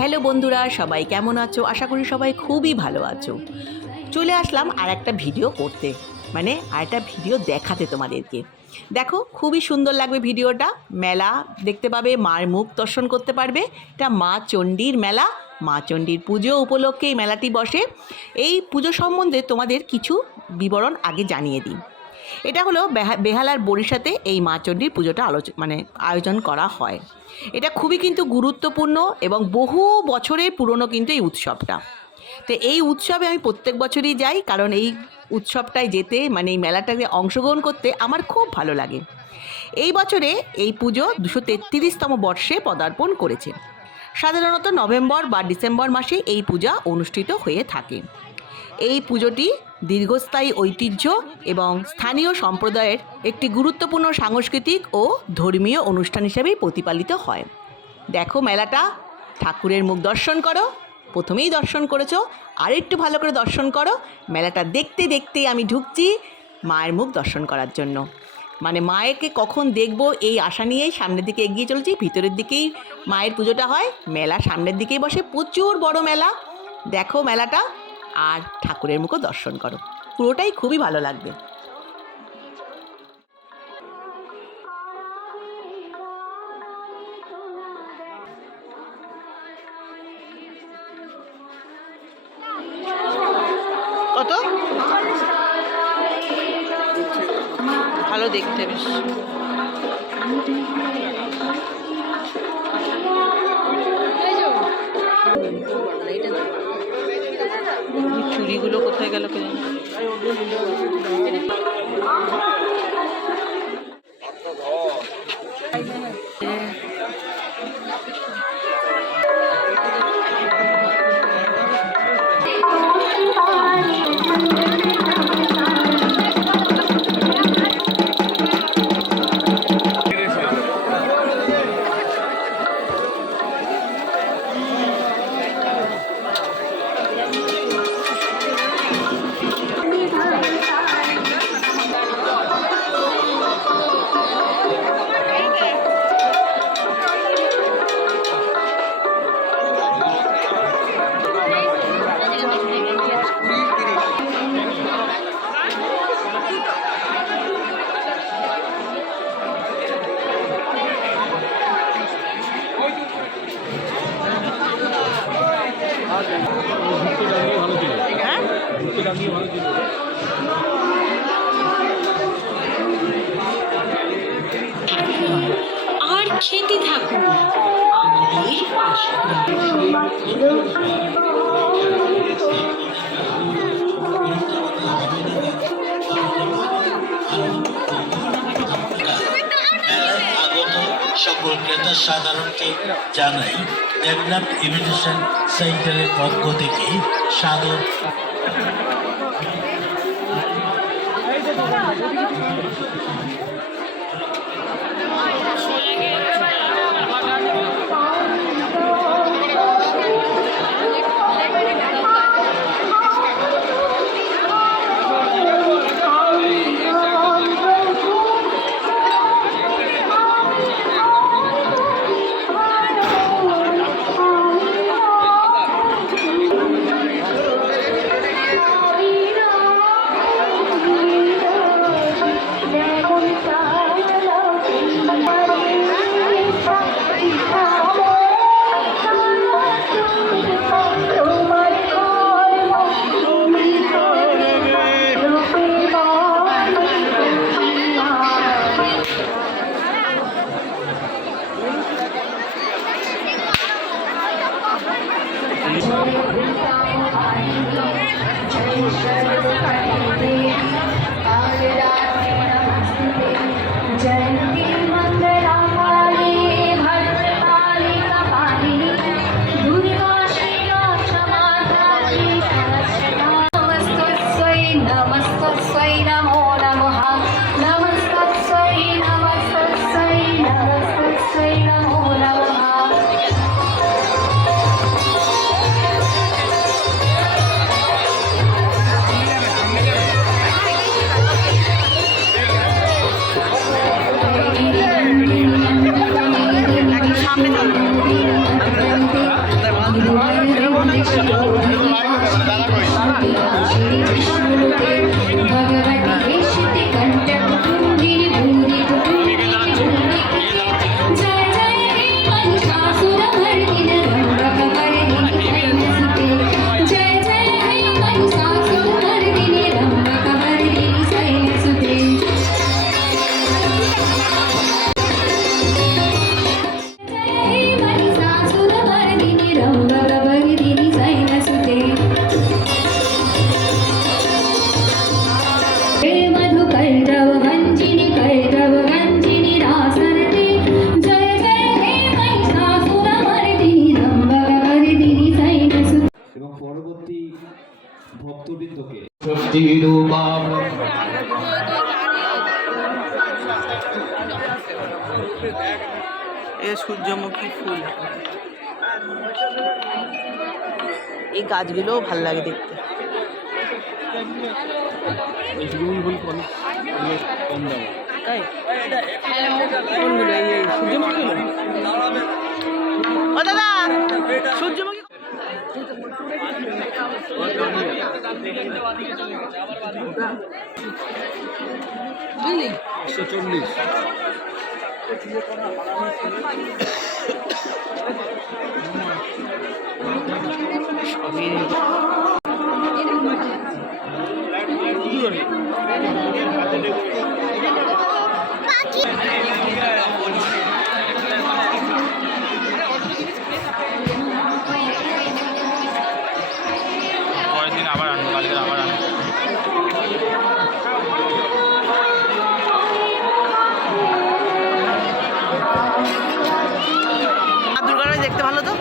Hello বন্ধুরা, সবাই কেমন আছো? আশা করি সবাই খুবই ভালো আছো। চলে আসলাম আর একটা ভিডিও করতে, মানে আর একটা ভিডিও দেখাতে তোমাদেরকে। দেখো, খুবই সুন্দর লাগবে ভিডিওটা। মেলা দেখতে পাবে, মার মুখ দর্শন করতে পারবে। এটা মা চণ্ডীর মেলা, মা চণ্ডীর পুজো উপলক্ষে এই মেলাটি বসে। এই পুজো সম্বন্ধে তোমাদের কিছু বিবরণ আগে জানিয়ে দিই। এটা হলো বেহালার বরিশাতে এই মা চণ্ডীর পুজোটা আয়োজন করা হয়। এটা খুবই কিন্তু গুরুত্বপূর্ণ এবং বহু বছরের পুরনো কিন্তু এই উৎসবটা। তো এই উৎসবে আমি প্রত্যেক বছরই যাই, কারণ এই উৎসবটায় যেতে, মানে এই মেলাটাকে অংশগ্রহণ করতে আমার খুব ভালো লাগে। এই বছরে এই পুজো 233তম বর্ষে পদার্পণ করেছে। সাধারণত নভেম্বর বা ডিসেম্বর মাসে এই পূজা অনুষ্ঠিত হয়ে থাকে। এই পুজোটি দীর্ঘস্থায়ী ঐতিহ্য এবং স্থানীয় সম্প্রদায়ের একটি গুরুত্বপূর্ণ সাংস্কৃতিক ও ধর্মীয় অনুষ্ঠান হিসেবেই প্রতিপালিত হয়। দেখো মেলাটা, ঠাকুরের মুখ দর্শন করো। প্রথমেই দর্শন করেছো, আর একটু ভালো করে দর্শন করো। মেলাটা দেখতে দেখতেই আমি ঢুকছি মায়ের মুখ দর্শন করার জন্য। মানে মায়েরকে কখন দেখবো এই আশা নিয়েই সামনের দিকে এগিয়ে চলেছি। ভিতরের দিকেই মায়ের পুজোটা হয়, মেলা সামনের দিকেই বসে, প্রচুর বড় মেলা। দেখো মেলাটা আর ঠাকুরের মুখও দর্শন করো, পুরোটাই খুবই ভালো লাগবে। কত ভালো দেখতে, বেশ চুড়িগুলো কোথায় গেল কে জানে। আর খেতে থাকুন আমাদের পাশে। সকল ক্রেতা সাধারণকে জানাই ডেভেলপ ইমিটেশন সেন্টারের পক্ষ থেকে সাদর সৃষ্টিরূপম এ সূর্যমুখী ফুল, এই গাছগুলোও ভাল লাগে দেখতে। তাই কোনগুলো? এই সূর্যমুখীগুলো? ও দাদা, সূর্যমুখী বুঝলি 140। পরের দিন আবার আনবো, কালকে আবার আনবো। মা দুর্গাটা দেখতে ভালো তো।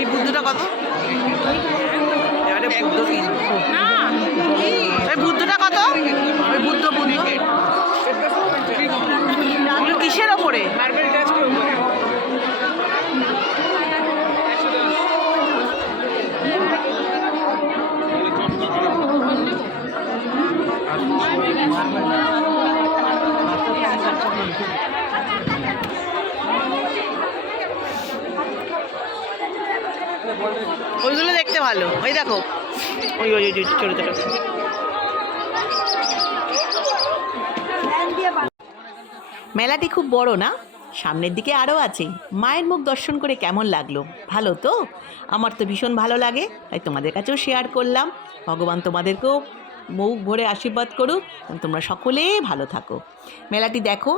এই বুদ্ধটা কত? এবারে বুদ্ধ কিনবো। এই বুদ্ধটা কত? ওই বুদ্ধ বুদ্ধ এগুলো কিসের ওপরে? মার্বেল টাচের ওপরে। ওইগুলো দেখতে ভালো। ওই দেখো, ওই ওই ওই ছোট ছোট। মেলাটি খুব বড় না? সামনের দিকে আরও আছে। মায়ের মুখ দর্শন করে কেমন লাগলো? ভালো তো? আমার তো ভীষণ ভালো লাগে, তাই তোমাদের কাছেও শেয়ার করলাম। ভগবান তোমাদেরকেও মুখ ভরে আশীর্বাদ করুক, তোমরা সকলেই ভালো থাকো। মেলাটি দেখো,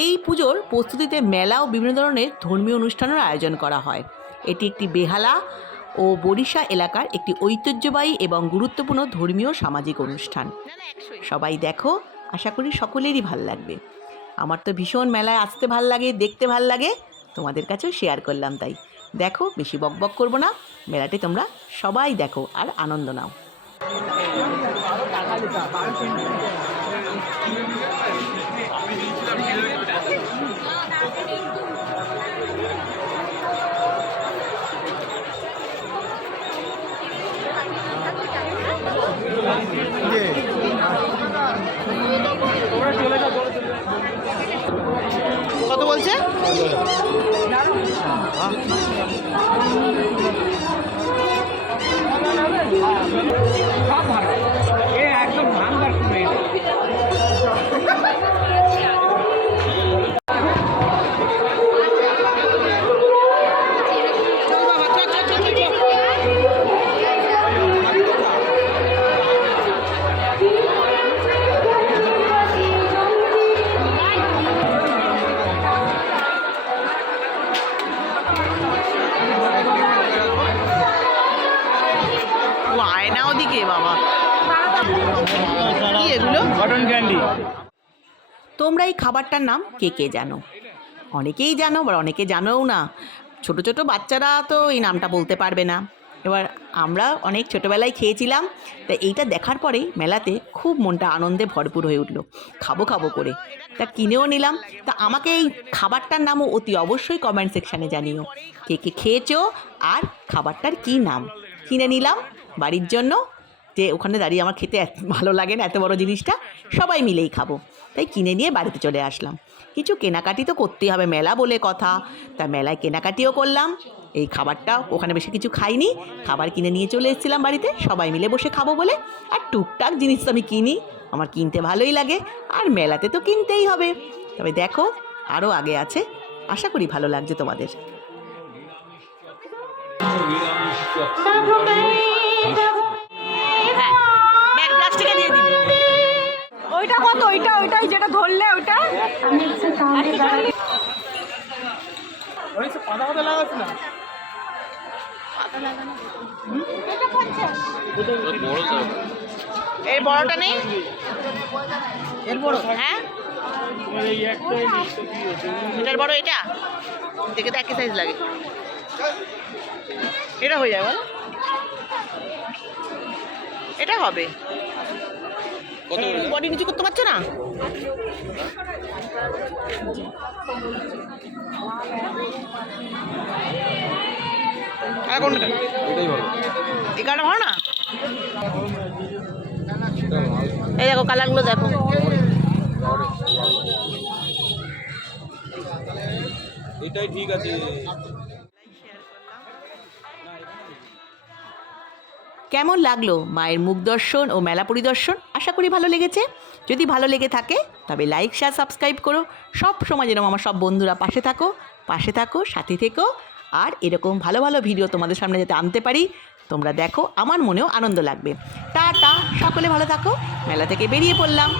এই পুজোর প্রস্তুতিতে মেলা ও বিভিন্ন ধরনের ধর্মীয় অনুষ্ঠানের আয়োজন করা হয়। এটি একটি বেহালা ও বরিশা এলাকার একটি ঐতিহ্যবাহী এবং গুরুত্বপূর্ণ ধর্মীয় সামাজিক অনুষ্ঠান। সবাই দেখো, আশা করি সকলেরই ভাল লাগবে। আমার তো ভীষণ মেলায় আসতে ভাল লাগে, দেখতে ভাল লাগে, তোমাদের কাছেও শেয়ার করলাম। তাই দেখো, বেশি বকবক করবো না, মেলাটি তোমরা সবাই দেখো আর আনন্দ নাও। কত বলছে? একদম ভাঙবার সময় আয়না ওদিকে বাবা, কি এগুলো? Cotton candy. তোমরা এই খাবারটার নাম কে কে জানো? অনেকেই জানো, আবার অনেকে জানোও না। ছোট ছোট বাচ্চারা তো এই নামটা বলতে পারবে না। এবার আমরা অনেক ছোটোবেলায় খেয়েছিলাম, তা এইটা দেখার পরেই মেলাতে খুব মনটা আনন্দে ভরপুর হয়ে উঠলো, খাবো খাবো করে। তা কিনেও নিলাম। তা আমাকে এই খাবারটার নামও অতি অবশ্যই কমেন্ট সেকশানে জানিও, কে কে খেয়েছো আর খাবারটার কী নাম। কিনে নিলাম বাড়ির জন্য, যে ওখানে দাঁড়িয়ে আমার খেতে ভালো লাগে না, এত বড় জিনিসটা সবাই মিলেই খাবো, তাই কিনে নিয়ে বাড়িতে চলে আসলাম। কিছু কেনাকাটি তো করতেই হবে, মেলা বলে কথা, তা মেলায় কেনাকাটিও করলাম। এই খাবারটা ওখানে বেশি কিছু খাইনি, খাবার কিনে নিয়ে চলে এসেছিলাম বাড়িতে, সবাই মিলে বসে খাবো বলে। আর টুকটাক জিনিস তো আমি কিনি, আমার কিনতে ভালোই লাগে, আর মেলাতে তো কিনতেই হবে। তবে দেখো, আরও আগে আছে, আশা করি ভালো লাগছে তোমাদের। ওইটা কত? ওইটাই যেটা ধরলে ওইটা পাতা পাতা লাগাচ্ছি না। এর বড়টা নেই? এর বড়? হ্যাঁ, এটার বড়, এটা দেখে তো একই সাইজ লাগে। এটা হয়ে যায় বলো? এটা হবে কত করে? বডি নিচু করতে পারছো না? আর কোনটা? এটাই ভালো। এই কালারটা ভালো না? এই দেখো কালারগুলো দেখো। এটাই ঠিক আছে। কেমন লাগলো মায়ের মুখ দর্শন ও মেলা পরিদর্শন? আশা করি ভালো লেগেছে। যদি ভালো লেগে থাকে তবে লাইক শেয়ার সাবস্ক্রাইব করো। সব সময় যেন আমার সব বন্ধুরা পাশে থাকো সাথে থেকো। আর এরকম ভালো ভালো ভিডিও তোমাদের সামনে যাতে আনতে পারি, তোমরা দেখো, আমার মনেও আনন্দ লাগবে। টাটা, সকলে ভালো থাকো। মেলা থেকে বেরিয়ে পড়লাম।